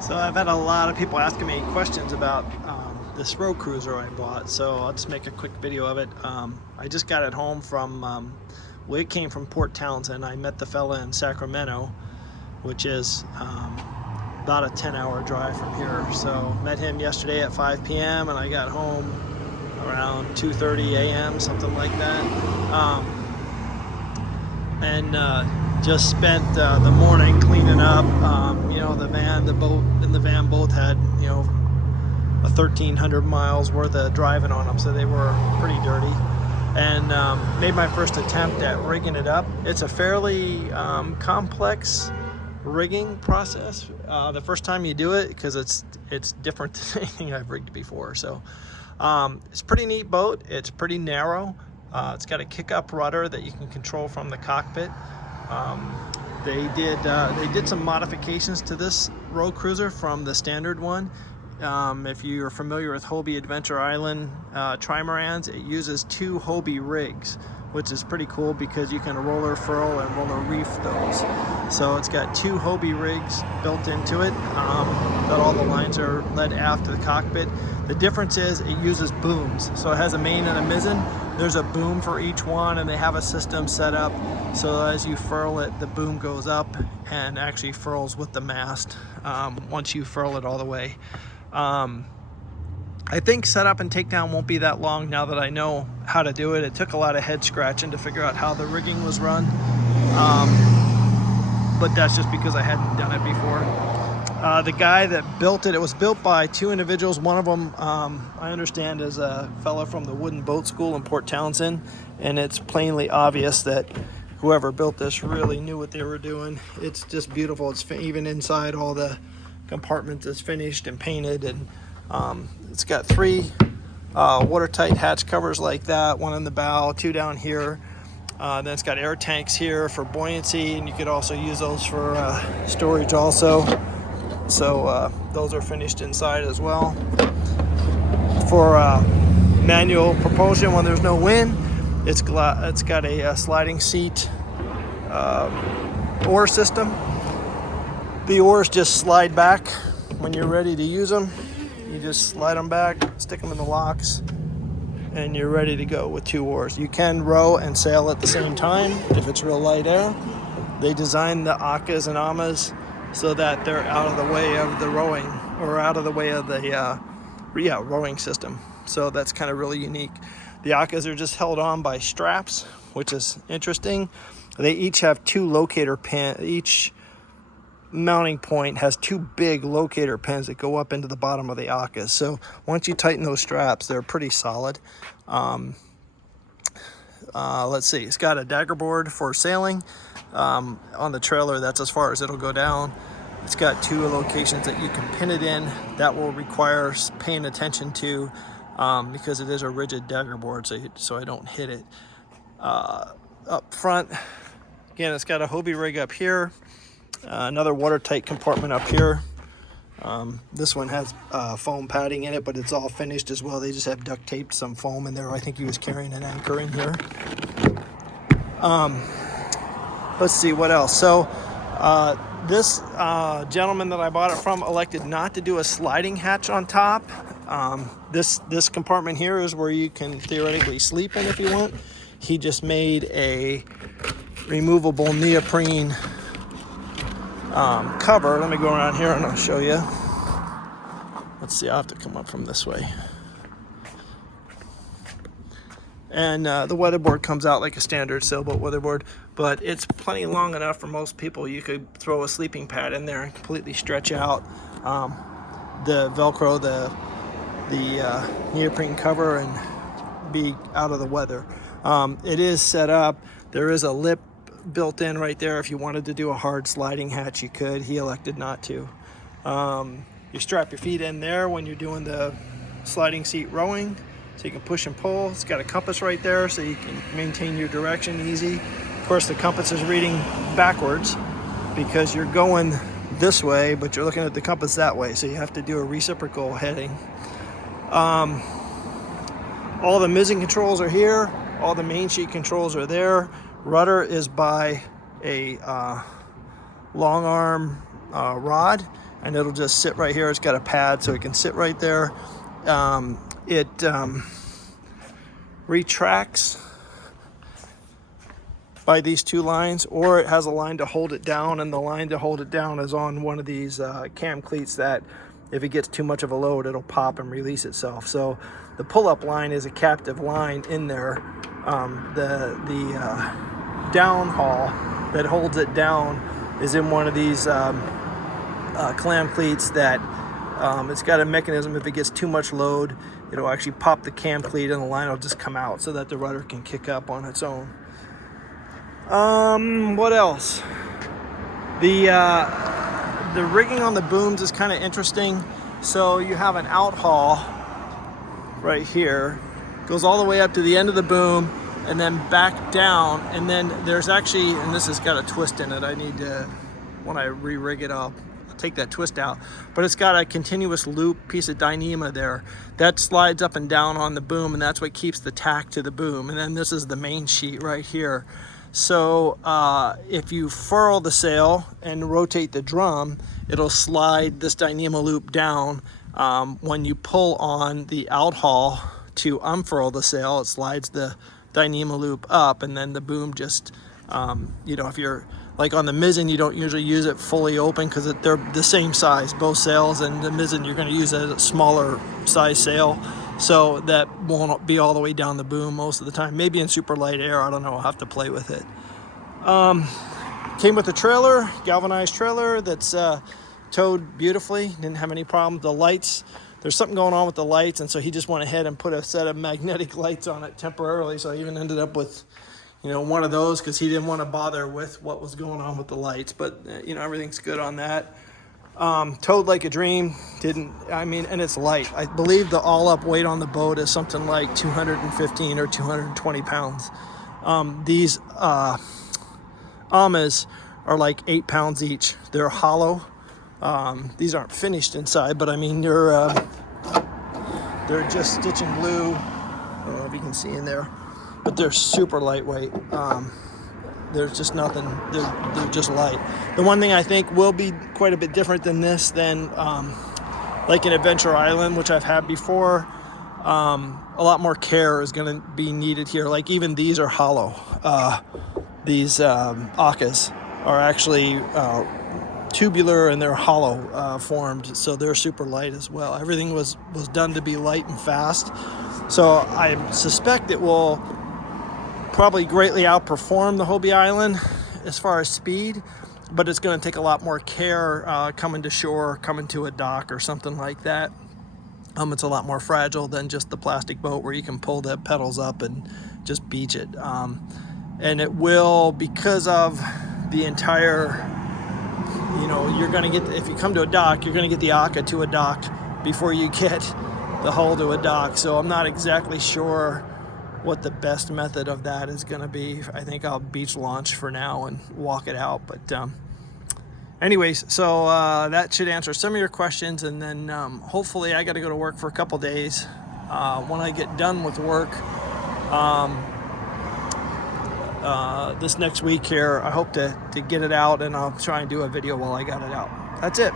So I've had a lot of people asking me questions about this road cruiser I bought, so I'll just make a quick video of it. I just got it home from, well, it came from Port Townsend. I met the fella in Sacramento, which is about a 10-hour drive from here. So met him yesterday at 5 p.m. and I got home around 2:30 a.m., something like that. Just spent the morning cleaning up. The van, the boat, and the van both had, a 1,300 miles worth of driving on them, so they were pretty dirty. And made my first attempt at rigging it up. It's a fairly complex rigging process the first time you do it, because it's different than anything I've rigged before. So it's a pretty neat boat. It's pretty narrow. It's got a kick-up rudder that you can control from the cockpit. They did some modifications to this road cruiser from the standard one. If you're familiar with Hobie Adventure Island trimarans, it uses 2 Hobie rigs, which is pretty cool because you can roller furl and roller reef those. So it's got 2 Hobie rigs built into it, that all the lines are led aft to the cockpit. The difference is it uses booms. So it has a main and a mizzen. There's a boom for each one, and they have a system set up so as you furl it, the boom goes up and actually furls with the mast once you furl it all the way. I think setup and takedown won't be that long now that I know how to do it. It took a lot of head scratching to figure out how the rigging was run, but that's just because I hadn't done it before. The guy that built it, it was built by 2 individuals. One of them, I understand, is a fellow from the Wooden Boat School in Port Townsend, and it's plainly obvious that whoever built this really knew what they were doing. It's just beautiful. It's even inside, all the compartments is finished and painted, and it's got 3 watertight hatch covers like that, 1 in the bow, 2 down here. Then it's got air tanks here for buoyancy, and you could also use those for storage also. So those are finished inside as well. For manual propulsion when there's no wind, it's got a sliding seat oar system. The oars just slide back when you're ready to use them. You just slide them back, stick them in the locks, and you're ready to go with 2 oars. You can row and sail at the same time if it's real light air. They designed the Akkas and Ammas so that they're out of the way of the rowing, or out of the way of the rowing system. So that's kind of really unique. The Akkas are just held on by straps, which is interesting. They each have 2 locator pins. Each mounting point has 2 big locator pins that go up into the bottom of the Akkas. So once you tighten those straps, they're pretty solid. Let's see, it's got a dagger board for sailing. On the trailer, that's as far as it'll go down. It's got 2 locations that you can pin it in. That will require paying attention to because it is a rigid dagger board, so I don't hit it. Up front, again, it's got a Hobie rig up here. Another watertight compartment up here. This one has foam padding in it, but it's all finished as well. They just have duct taped some foam in there. I think he was carrying an anchor in here. Let's see what else. So this gentleman that I bought it from elected not to do a sliding hatch on top. This compartment here is where you can theoretically sleep in if you want. He just made a removable neoprene cover. Let me go around here and I'll show you. Let's see, I'll have to come up from this way. And the weatherboard comes out like a standard sailboat weatherboard, but it's plenty long enough for most people. You could throw a sleeping pad in there and completely stretch out the Velcro, the neoprene cover, and be out of the weather. It is set up. There is a lip built in right there. If you wanted to do a hard sliding hatch, you could. He elected not to. You strap your feet in there when you're doing the sliding seat rowing, so you can push and pull. It's got a compass right there so you can maintain your direction easy. Of course, the compass is reading backwards because you're going this way, but you're looking at the compass that way, so you have to do a reciprocal heading. All the mizzen controls are here. All the main sheet controls are there. Rudder is by a long arm rod, and it'll just sit right here. It's got a pad so it can sit right there. It retracts by these two lines, or it has a line to hold it down, and the line to hold it down is on one of these cam cleats that if it gets too much of a load, it'll pop and release itself. So the pull-up line is a captive line in there. The downhaul that holds it down is in one of these clam cleats that it's got a mechanism. If it gets too much load, it'll actually pop the cam cleat and the line will just come out so that the rudder can kick up on its own. What else? The rigging on the booms is kind of interesting. So you have an outhaul right here, goes all the way up to the end of the boom and then back down, and then there's actually, and this has got a twist in it, I need to, when I re-rig it I'll take that twist out, but it's got a continuous loop piece of Dyneema there that slides up and down on the boom, and that's what keeps the tack to the boom. And then this is the main sheet right here. So if you furl the sail and rotate the drum, it'll slide this Dyneema loop down. When you pull on the outhaul to unfurl the sail, it slides the Dyneema loop up, and then the boom just, you know, if you're like on the mizzen, you don't usually use it fully open because they're the same size, both sails, and the mizzen you're going to use a smaller size sail. So that won't be all the way down the boom most of the time. Maybe in super light air, I don't know, I'll have to play with it. Came with a trailer, galvanized trailer that's towed beautifully, didn't have any problems. The lights, there's something going on with the lights, and so he just went ahead and put a set of magnetic lights on it temporarily. So I even ended up with, you know, one of those because he didn't want to bother with what was going on with the lights. But, you know, everything's good on that. Towed like a dream. And it's light. I believe the all-up weight on the boat is something like 215 or 220 pounds. These Amas are like 8 pounds each. They're hollow. These aren't finished inside, but I mean, they're just stitch and glue. I don't know if you can see in there, but they're super lightweight. There's just nothing, they're just light. The one thing I think will be quite a bit different than this, like an Adventure Island, which I've had before, a lot more care is going to be needed here. Like even these are hollow. These Akkas are actually tubular, and they're hollow formed, so they're super light as well. Everything was done to be light and fast. So I suspect it will probably greatly outperform the Hobie Island as far as speed, but it's going to take a lot more care coming to shore, coming to a dock or something like that. It's a lot more fragile than just the plastic boat where you can pull the pedals up and just beach it. And it will, because of the entire, you know, you're going to get, if you come to a dock, you're going to get the Akka to a dock before you get the hull to a dock. So I'm not exactly sure what the best method of that is going to be. I think I'll beach launch for now and walk it out. But anyways, so that should answer some of your questions. And then hopefully I got to go to work for a couple days. When I get done with work this next week here, I hope to get it out, and I'll try and do a video while I got it out. That's it.